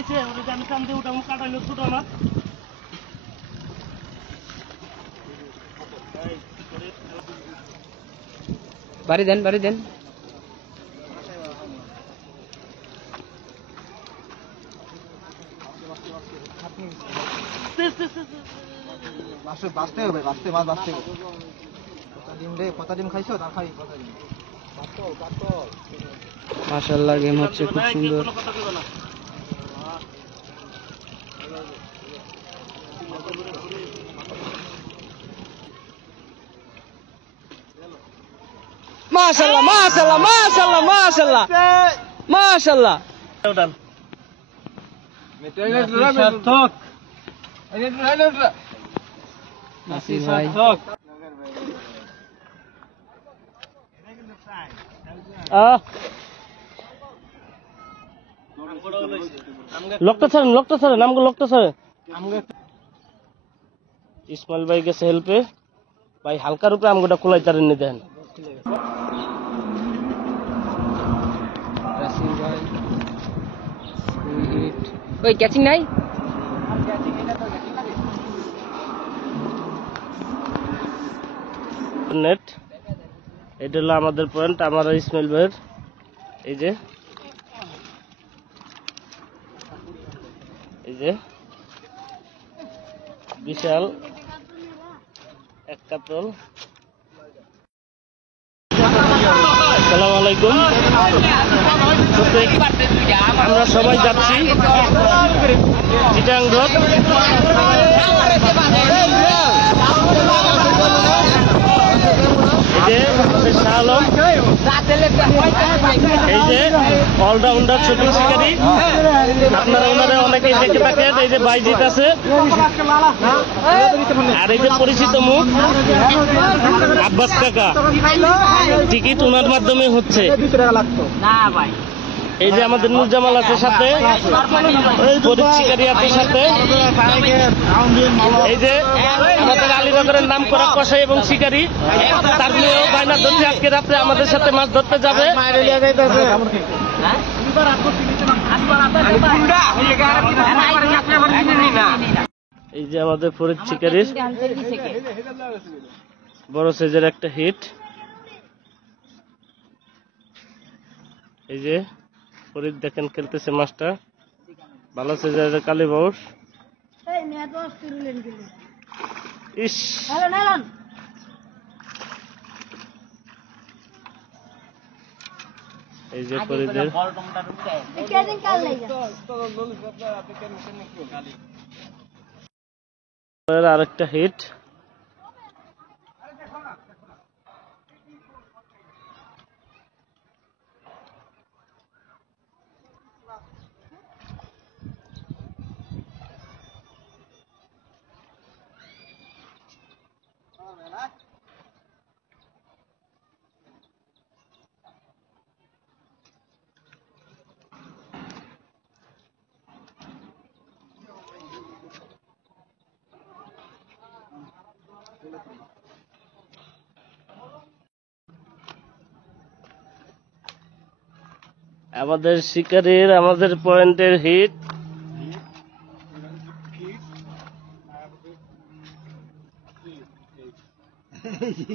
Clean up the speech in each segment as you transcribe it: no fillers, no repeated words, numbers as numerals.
খাইছে ওরে আমি কান দিয়ে উঠাম কাটাইলো ছোট না বাড়ি দেন বাঁচতে হবে মাছ বাঁচতে হবে কত ডিম খাইছো না খাই মাশাআল্লাহ গেম হচ্ছে খুব সুন্দর মাশাআল্লাহ মাশাআল্লাহ মাশাআল্লাহ মাশাআল্লাহ মাশাআল্লাহ উঠান সার্থক নাসির ভাই লোকটা ছাড়েন আমগো লোকটা ছাড়েন ইসমাইল ভাই গেছে হেল্পে ভাই হালকার উপরে আমগোটা খোলাই তারেন নি দেন নাসির ভাই ওই ক্যাচিং নাই নেট এটা হলো আমাদের পয়েন্ট আমার ইসমাইল ভাইয়ের এই যে বিশাল এক কাতল আসসালামু আলাইকুম আমরা সবাই যাচ্ছি চিটাং রোড শাহ আলম এই যে অলরাউন্ডার ছোট শিকারী আপনারা ওনারা অনেকেই দেখে থাকেন এই যে বাইজিৎ আছে আর এই যে পরিচিত মুখ আব্বাস কাকা টিকিট ওনার মাধ্যমে হচ্ছে এই যে আমাদের নুরজামাল আছে সাথে ফরিদ শিকারী আছে সাথে এই যে আমাদের আলীনগরের নাম করা কসাই এবং শিকারী তার মেয়েও বায়না ধরছে আজকে রাত্রে আমাদের সাথে মাছ ধরতে যাবে এই যে আমাদের ফরিদ শিকারীর বড় সাইজের একটা হিট এই যে ফরিদ দেখেন খেলতেছে মাছটা ভালো সাইজের কালী বাউস ইস এই যে ফরিদের আরেকটা হিট আমাদের শিকারীর আমাদের পয়েন্টের হিট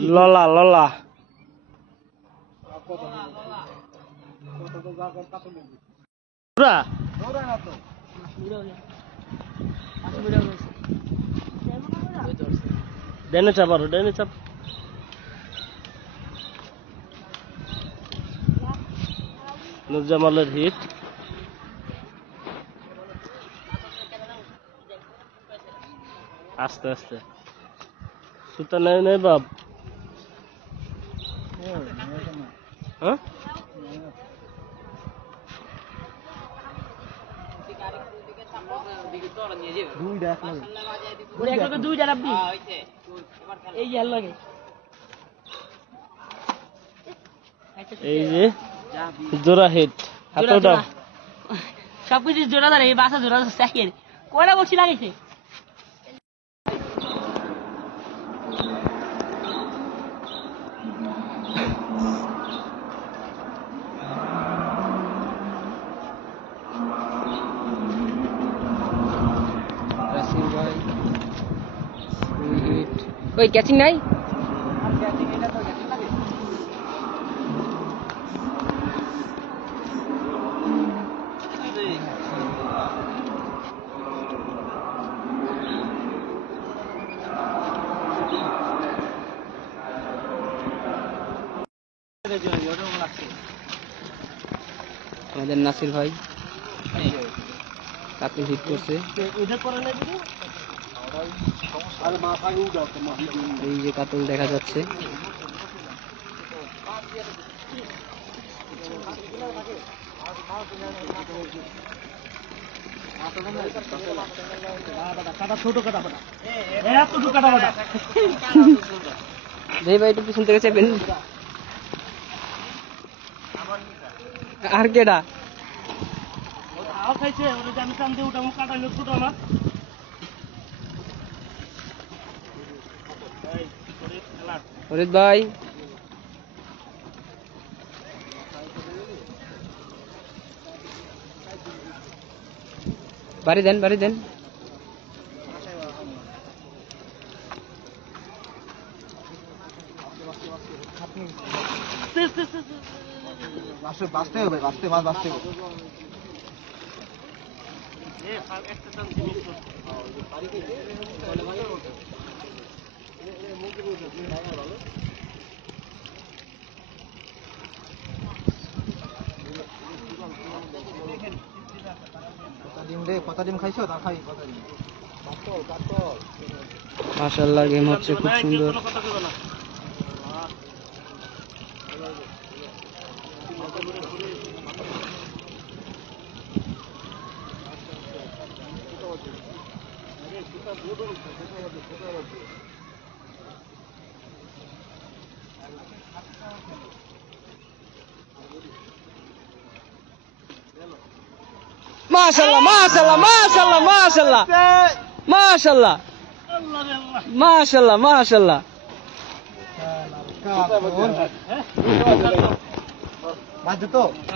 ললা ললা ডেনে চাপ আরো ডেনে চাপ নুরজামালের হিট আস্তে আস্তে সুতা নেই নেই বাপ হ্যাঁ এই যে জোড়া হিট হাতে দাও সবকিছু জোড়া ধরে এই বাসা জোড়া সেকেন্ড কয়টা বসি লাগাইছে ওই ক্যাচিং নাই? আমাদের নাসির ভাই কাতল হিট করছে। এই যে কাতল দেখা যাচ্ছে। ভাই ভাই একটু পিছন থেকে চাইবেন। আর কেডা? ফরিদ ভাই বাড়ি দেন, বাড়ি দেন। বাঁচতে হবে, বাঁচতে মাছ বাঁচতে হবে। কত ডিম খাইছো? তা খাই কত ডিম। মাশাআল্লাহ গেম হচ্ছে খুব সুন্দর। মাশাআল্লাহ মাশাআল্লাহ মাশাআল্লাহ মাশাআল্লাহ মাশাআল্লাহ মাশাআল্লাহ মাশাআল্লাহ।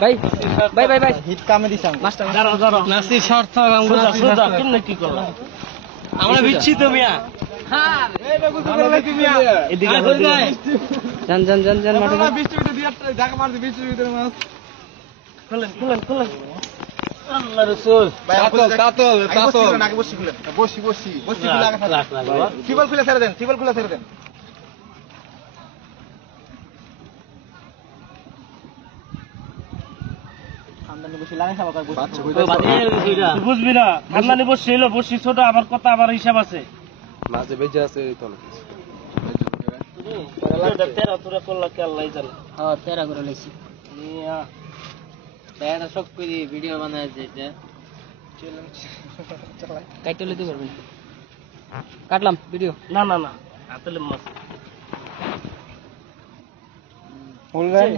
ভাই ভাই ভাই ভাই হিট কামে দিছাম। নাসির শর্ত কেমনে কি করলা? আমরা বিচ্ছি তো মিয়া। এদিকে যান যান যান যান মাঠে যান। খুলেন খুলেন খুলেন। আল্লাহ রাসূল বসি খুলে আগে সিবল খুলে ছেড়ে দেন, সিবল খুলে ছেড়ে দেন। বুঝবি না খানদানি বসি এলো, বসি ছোট, আমার কথা আমার হিসাব আছে। মাঝে বেঁচে আছে এই তলে। তেরা তোরা করলা কে আল্লাহ জানে। হ্যাঁ তেরা করে লইছি। মিয়া তেরা সব করে ভিডিও বানায় যেটা কাইটে লইতে পারবেন। কাটলাম ভিডিও। না না না আতলে মাছ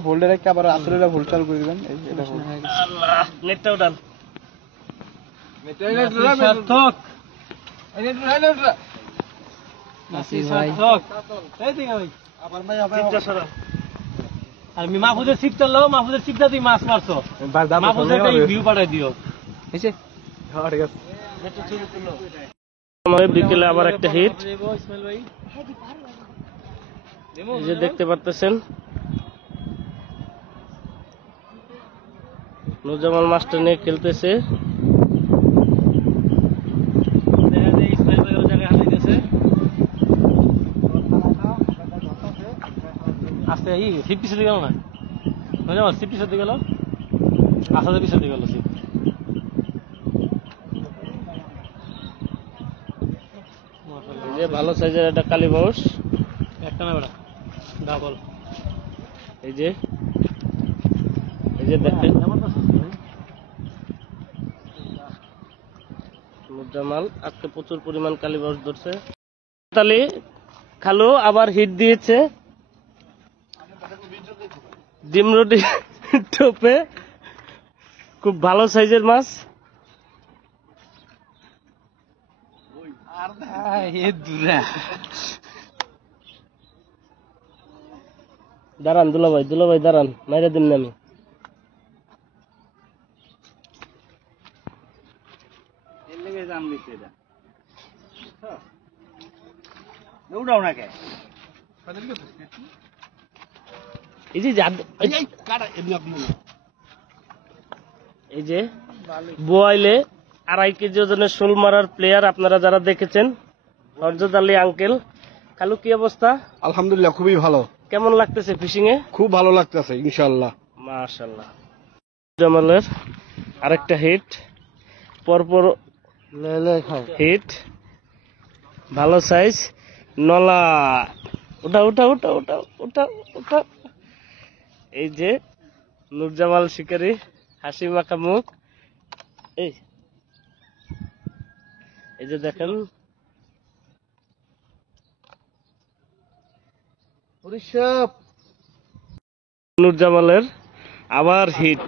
হোল্ডার একটা আবার আসলে ভুল চাল করে দিবেন। আল্লাহ নেটটা উঠান। সার্থক নাসির ভাই চিপটা সরা। আর মাহফুজের সিপটা লো, মাহফুজের সিপটা তুই মাছ মারছো, মাহফুজের ভিউ পাঠাই দিও। হইছে? ঠিক আছে। আমাদের বিকেলে আবার একটা হিট, এই যে দেখতে পারতেছেন নুরজামাল মাস্টার নিয়ে খেলতেছে। আস্তে এই সিপ পিছতে গেল না, সিপ পিছতে গেল, আসাতে পিছতে গেল সিপ। এই যে ভালো সাইজের একটা কালীবাউস, একটা না বেড়া ডাবল। এই যে দেখেন নুরজামাল আজকে প্রচুর পরিমাণ কালীবাউস ধরছে। তাহলে খালু আবার হিট দিয়েছে ডিমরুটি টোপে, খুব ভালো সাইজের মাছ। দাঁড়ান দুলাভাই দাঁড়ান, মাইরা দিন না আমি। এই যে এই যে বোয়াইলে 2.5 কেজি ওজনের শোল মারার প্লেয়ার আপনারা যারা দেখেছেন, হরজত আলী আঙ্কেল। কালু কি অবস্থা? আলহামদুলিল্লাহ, খুবই ভালো, কেমন লাগতেছে ফিশিং এ? খুব ভালো লাগতেছে ইনশাআল্লাহ। মাশাআল্লাহ। জামালের আরেকটা হিট, পরপর হিট, ভালো সাইজ নলা। ওটা ওটা ওটা ওটা ওটা ওটা। এই যে নুরজামাল শিকারী, হাসি মাখা মুখ। এই যে দেখেন নুরজামালের আবার হিট,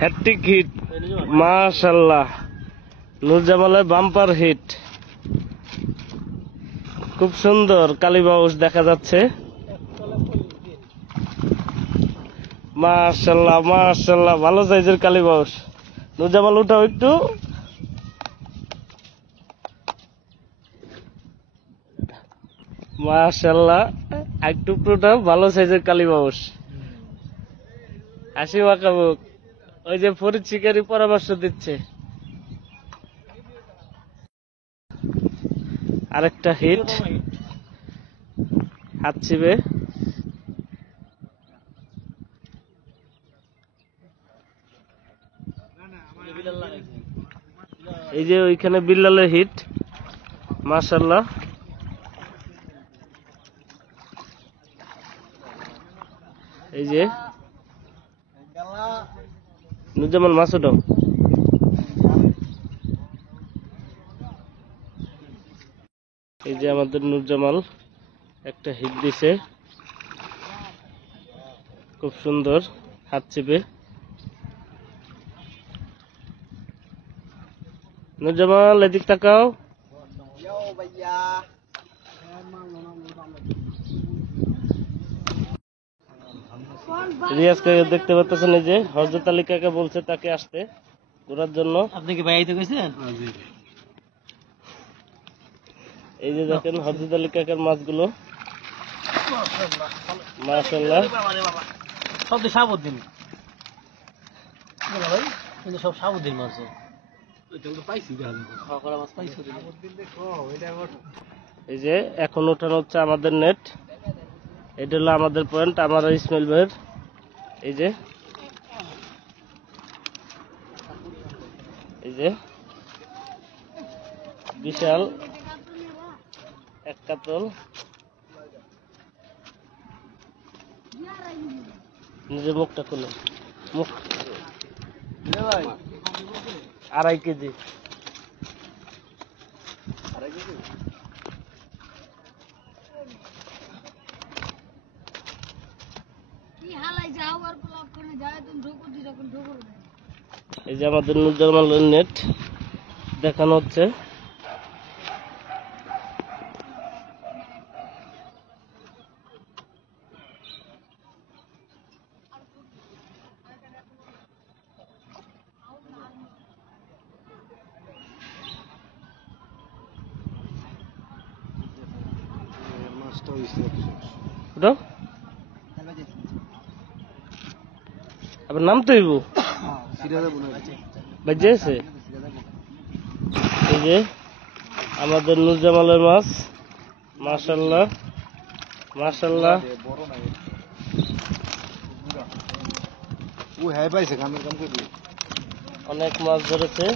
হ্যাট্রিক হিট, মাশাআল্লাহ। নুরজামালের বাম্পার হিট, খুব সুন্দর কালীবাউস দেখা যাচ্ছে। মাশাআল্লাহ মাশাআল্লাহ, ভালো সাইজের কালীবাউস। নুরজামাল উঠাও একটু। মাশাআল্লাহ, একটু উঠাও, ভালো সাইজের কালীবাউস, হাসি মাখা মুখ। ওই যে ফরিদ শিকারী পরামর্শ দিচ্ছে। আরেকটা হিট, হাত ছিবে। এই যে ওইখানে বিল্লালের হিট, মাশাআল্লাহ। এই যে নুরজামাল মাছ উঠাও। এই যে আমাদের নুরজামাল একটা হিট দিছে, খুব সুন্দর, হাত চেপে। নুরজামাল এদিক তাকাও। রিয়াজকে দেখতে পাচ্ছেন, এই যে হযরত আলী কাকা বলছে তাকে আসতে ঘোরার জন্য। আপনি কি ভাই আইতে কইছেন? এই যে দেখেন হযরত আলী কাকার মাছগুলো, মাশাআল্লাহ। সব তো সাবুদ্দিন ভাই, কিন্তু সব সাবুদ্দিন মাছ। এই যে এখন ওঠানো হচ্ছে আমাদের নেট। এটা হলো আমাদের পয়েন্ট, আমার ইসমাইল ভাইয়ের। এই যে এই যে বিশাল এক কাতল। নিজের মুখটা খুলে, মুখ 2.5 কেজি। এই যে আমাদের নুরজামালের নেট দেখানো হচ্ছে। ওটা আবার নাম তো হইব বাজেছে। এই যে আমাদের নুরজামালের মাছ, মাশাআল্লাহ মাশাআল্লাহ। অনেক মাছ ধরেছে,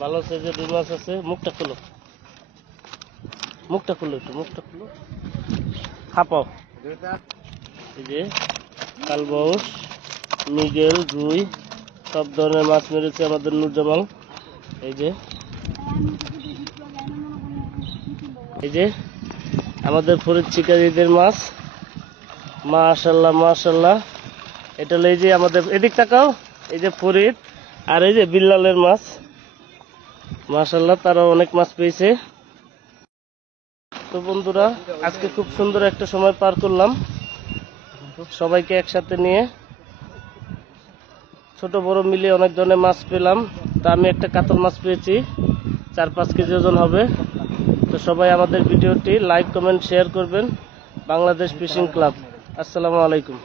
ভালো সাইজের রুই মাছ আছে। মুখটা খুলো, মুখটা খুলো, একটু মুখটা খুলো, খাপাও। এই যে কালবাউস, মৃগেল, রুই, সব ধরনের মাছ মেরেছে আমাদের নুরজামাল। এই যে এই যে আমাদের ফরিদ শিকারীদের মাছ, মাশাআল্লাহ মাশাআল্লাহ। এটা হলো এই যে আমাদের, এদিক তাকাও, এই যে ফরিদ আর এই যে বিল্লালের মাছ, মাশাআল্লাহ, তারা অনেক মাছ পেয়েছে। তো বন্ধুরা, আজকে খুব সুন্দর একটা সময় পার করলাম সবাইকে একসাথে নিয়ে। ছোট বড় মিলিয়ে অনেক ধরনের মাছ পেলাম। তা আমি একটা কাতল মাছ পেয়েছি, 4-5 কেজি ওজন হবে। তো সবাই আমাদের ভিডিওটি লাইক কমেন্ট শেয়ার করবেন। Bangladesh fishing club. আসসালামু আলাইকুম।